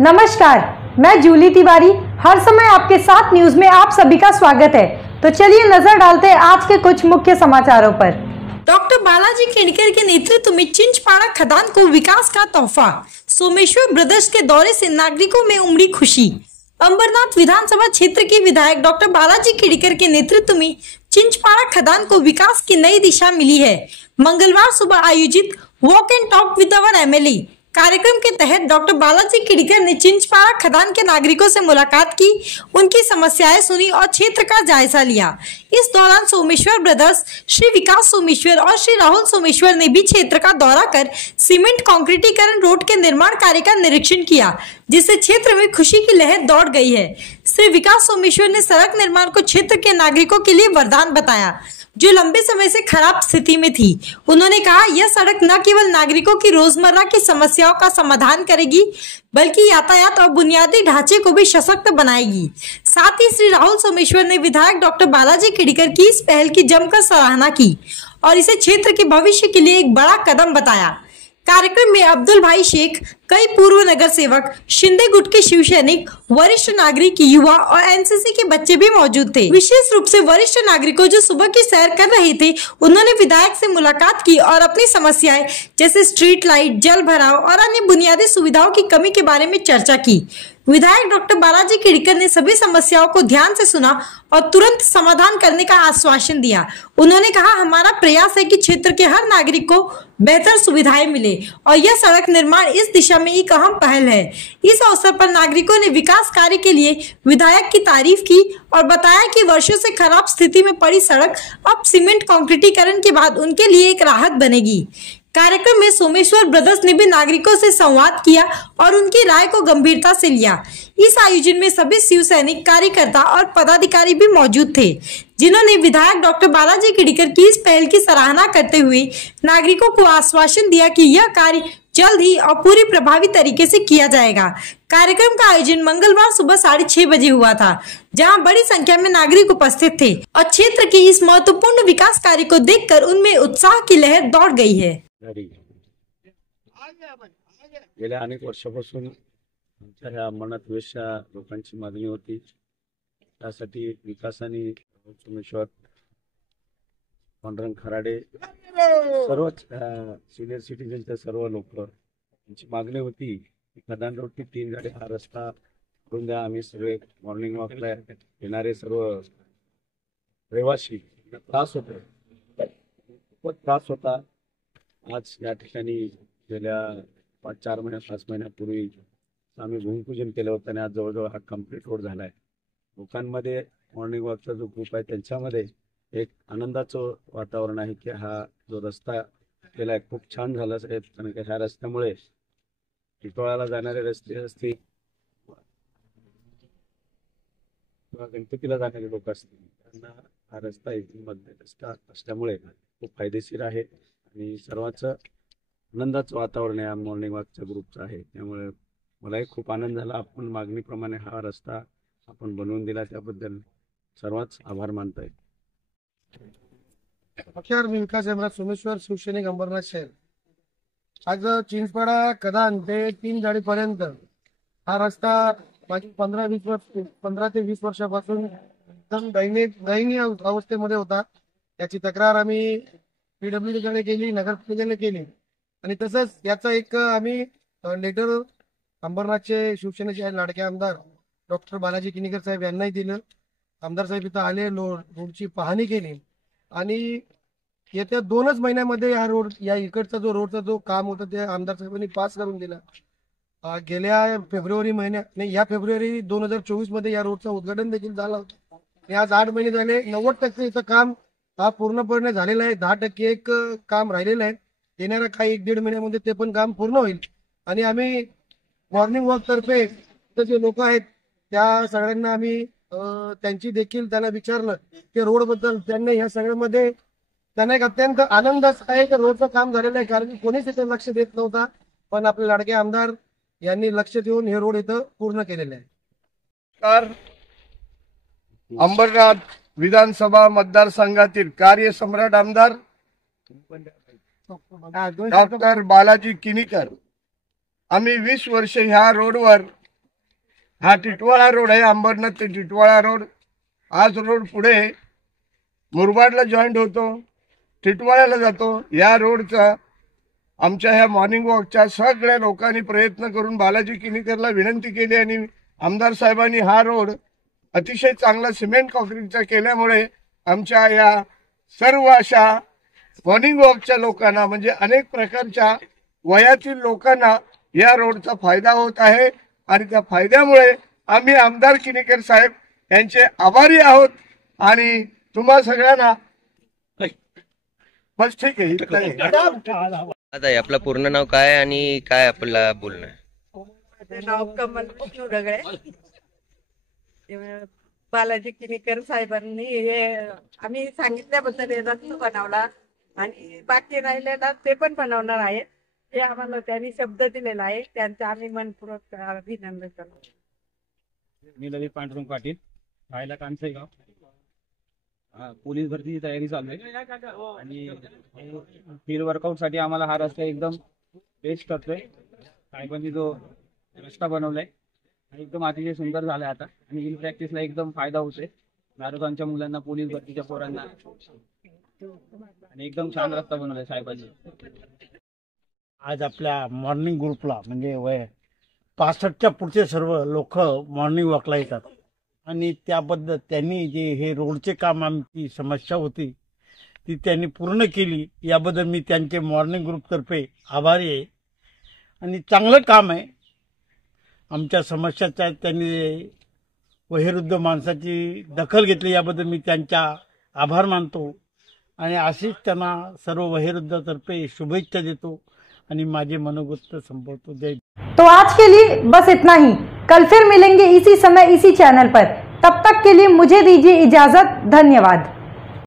नमस्कार, मैं जूली तिवारी हर समय आपके साथ न्यूज में आप सभी का स्वागत है। तो चलिए नजर डालते हैं आज के कुछ मुख्य समाचारों पर। डॉक्टर बालाजी किणीकर के नेतृत्व में चिंचपाड़ा खदान को विकास का तोहफा। सोमेश्वर ब्रदर्स के दौरे से नागरिकों में उमड़ी खुशी। अंबरनाथ विधानसभा क्षेत्र के विधायक डॉक्टर बालाजी किणीकर के नेतृत्व में चिंचपाड़ा खदान को विकास की नई दिशा मिली है। मंगलवार सुबह आयोजित walk end talk with our MLA कार्यक्रम के तहत डॉक्टर बालाजी किणीकर ने चिंचपाड़ा खदान के नागरिकों से मुलाकात की, उनकी समस्याएं सुनी और क्षेत्र का जायजा लिया। इस दौरान सोमेश्वर ब्रदर्स, श्री विकास सोमेश्वर और श्री राहुल सोमेश्वर ने भी क्षेत्र का दौरा कर सीमेंट कंक्रीटीकरण रोड के निर्माण कार्य का निरीक्षण किया, जिससे क्षेत्र में खुशी की लहर दौड़ गई है। श्री विकास सोमेश्वर ने सड़क निर्माण को क्षेत्र के नागरिकों के लिए वरदान बताया, जो लंबे समय से खराब स्थिति में थी। उन्होंने कहा, यह सड़क न केवल नागरिकों की रोजमर्रा की समस्याओं का समाधान करेगी, बल्कि यातायात और बुनियादी ढांचे को भी सशक्त बनाएगी। साथ ही श्री राहुल सोमेश्वर ने विधायक डॉक्टर बालाजी किणीकर की इस पहल की जमकर सराहना की और इसे क्षेत्र के भविष्य के लिए एक बड़ा कदम बताया। कार्यक्रम में अब्दुल भाई शेख, कई पूर्व नगर सेवक, शिंदे गुट के शिव सैनिक, वरिष्ठ नागरिक, युवा और एनसीसी के बच्चे भी मौजूद थे। विशेष रूप से वरिष्ठ नागरिकों जो सुबह की सैर कर रहे थे, उन्होंने विधायक से मुलाकात की और अपनी समस्याएं जैसे स्ट्रीट लाइट, जल भराव और अन्य बुनियादी सुविधाओं की कमी के बारे में चर्चा की। विधायक डॉक्टर बालाजी किणीकर ने सभी समस्याओं को ध्यान से सुना और तुरंत समाधान करने का आश्वासन दिया। उन्होंने कहा, हमारा प्रयास है कि क्षेत्र के हर नागरिक को बेहतर सुविधाएं मिले और यह सड़क निर्माण इस दिशा में एक अहम पहल है। इस अवसर पर नागरिकों ने विकास कार्य के लिए विधायक की तारीफ की और बताया कि वर्षों से खराब स्थिति में पड़ी सड़क अब सीमेंट कंक्रीटीकरण के बाद उनके लिए एक राहत बनेगी। कार्यक्रम में सोमेश्वर ब्रदर्स ने भी नागरिकों से संवाद किया और उनकी राय को गंभीरता से लिया। इस आयोजन में सभी शिव सैनिक, कार्यकर्ता और पदाधिकारी भी मौजूद थे, जिन्होंने विधायक डॉक्टर बालाजी किणीकर की इस पहल की सराहना करते हुए नागरिकों को आश्वासन दिया कि यह कार्य जल्द ही और पूरी प्रभावी तरीके से किया जाएगा। कार्यक्रम का आयोजन मंगलवार सुबह 6:30 बजे हुआ था, जहां बड़ी संख्या में नागरिक उपस्थित थे और क्षेत्र के इस महत्वपूर्ण विकास कार्य को देखकर उनमें उत्साह की लहर दौड़ गई है। गेल्या अनेक वर्षापासून आमच्या ह्या अंबरनाथ वेशच्या लोकांची मागणी होती। त्यासाठी विकासाने सोमेश्वर, पांडुरंग खराडे, सर्व सिनियर सिटीजनच्या सर्व लोक यांची मागणी होती की खदान रोडची 3 गाडी हा रस्ता करून द्या। आम्ही सगळे मॉर्निंग वॉकला येणारे सर्व रहिवासी त्रास होतो, खूपच त्रास होता। आज या ठिकाणी गेल्या 4 महिन्या 5 महिन्यापूर्वी आम्ही भूमिपूजन केलं होतं आणि आज जवळजवळ हा कम्प्लीट रोड झाला आहे। लोकांमध्ये मॉर्निंग वॉकचा जो ग्रुप आहे त्यांच्यामध्ये एक आनंदाचं वातावरण आहे की हा जो रस्ता केला आहे खूप छान झाला आहे, कारण की ह्या रस्त्यामुळे टिटवाळ्याला जाणारे रस्ते असतील किंवा गणपतीला जाणारे लोक असतील, त्यांना हा रस्ता इथून मध्य रस्ता असल्यामुळे खूप फायदेशीर आहे आणि सर्वांचं आनंदाचं वातावरण या मॉर्निंग वॉकच्या ग्रुपचं आहे। त्यामुळे मलाही खूप आनंद झाला। आपण मागणीप्रमाणे हा रस्ता आपण बनवून दिला, त्याबद्दल सर्वांच आभार मानतोय। नमस्कार, मी विकास हेमराज सोमेश्वर, शिवसैनिक, अंबरनाथ शहर। आज चिंचपाडा खदान ते 3 गाडीपर्यंत हा रस्ता मागील 15 ते 20 वर्षापासून एकदम दयनीय अवस्थेमध्ये होता। याची तक्रार आम्ही PWD कडे केली, नगरपालिकेने केली आणि तसंच याचा एक आम्ही लेटर अंबरनाथचे शिवसेनेचे लाडके आमदार डॉक्टर बालाजी किणीकर साहेब यांनाही दिलं। आमदार साहेब इथं आले, रोडची पाहणी केली आणि येत्या 2च महिन्यामध्ये हा रोड, या इकडचा जो रोडचा जो काम होतं ते आमदार साहेबांनी पास करून दिला। गेल्या फेब्रुवारी महिन्यात नाही, या फेब्रुवारी 2024 मध्ये या रोडचं उद्घाटन देखील झालं होतं आणि आज 8 महिने झाले। 90% इथं काम हा पूर्णपणे झालेला आहे। 10% एक काम राहिलेलं आहे। येणाऱ्या काही 1-1.5 महिन्यामध्ये ते पण काम पूर्ण होईल आणि आम्ही मॉर्निंग वॉक तर्फे जे लोक आहेत त्या सगळ्यांना आम्ही त्यांची देखील त्यांना विचारलं की रोड बद्दल। त्यांनी ह्या सगळ्यामध्ये त्यांना एक अत्यंत आनंद आहे की रोडचं काम झालेलं आहे, कारण कोणीच इथे लक्ष देत नव्हता, पण आपले लाडके आमदार यांनी लक्ष देऊन हे रोड इथं पूर्ण केलेले आहे। अंबरनाथ विधानसभा मतदारसंघातील कार्यसम्राट आमदार डॉक्टर बालाजी किणीकर, आम्ही 20 वर्ष ह्या रोडवर हा टिटवाळा रोड आहे, अंबरनाथ ते टिटवाळा रोड. आज रोड पुढे मुरबाडला जॉईंट होतो, टिटवाळ्याला जातो. या रोडचा आमच्या ह्या मॉर्निंग वॉकच्या सगळ्या लोकांनी प्रयत्न करून बालाजी किनीकरला विनंती केली आणि आमदार साहेबांनी हा रोड अतिशय चांगला सिमेंट कॉन्क्रीटचा केल्यामुळे आमच्या या सर्व अशा मॉर्निंग वॉकच्या लोकांना म्हणजे अनेक प्रकारच्या वयातील लोकांना या रोडचा फायदा होत आहे. आणि त्या फायद्यामुळे आम्ही आमदार किनीकर साहेब यांचे आभारी आहोत. आणि तुम्हा सगळ्यांना बस ठीक आहे. आता आपलं पूर्ण नाव काय आणि काय आपल्याला बोलणं आहे? माझं नाव कमल डगळे. बालाजी किनीकर साहेबांनी हे आम्ही सांगितल्याबद्दल हे रस्ता बनवला आणि बाकी राहिलेला ते पण बनवणार आहे. हे आम्हाला त्यांनी शब्द दिलेला आहे, त्यांचं आम्ही मनपूर्वक अभिनंदन करतो. मी ललित पांडुरंग पाटील, राहायला कांचेगाव. पोलीस भरतीची तयारी चालू आहे आणि फील्ड वर्कआउट साठी आम्हाला हा रस्ता एकदम बेस्ट करतोय. साहेबांनी जो रस्ता बनवलाय एकदम अतिशय सुंदर झालाय आता आणि हिल प्रॅक्टिसला एकदम फायदा होतोय. नागरिकांच्या मुलांना, पोलीस भरतीच्या पोरांना आणि एकदम छान रस्ता बनवलाय साहेबांनी. आज आपल्या मॉर्निंग ग्रुपला म्हणजे वय 65च्या पुढचे सर्व लोक मॉर्निंग वॉकला येतात आणि त्याबद्दल त्यांनी जे हे रोडचे काम आमची समस्या होती ती त्यांनी पूर्ण केली. याबद्दल मी त्यांचे मॉर्निंग ग्रुपतर्फे आभारी आहे आणि चांगलं काम आहे. आमच्या समस्याचा त्यांनी वयोवृद्ध माणसाची दखल घेतली, याबद्दल मी त्यांचा आभार मानतो आणि अशीच त्यांना सर्व वयोवृद्धातर्फे शुभेच्छा देतो आणि माझे मनोगत संपवतो. जय. तो आज के लिए बस इतना ही. कल फिर मिलेंगे इसी समय इसी चैनल पर. तब तक के लिए मुझे दीजिए इजाजत. धन्यवाद.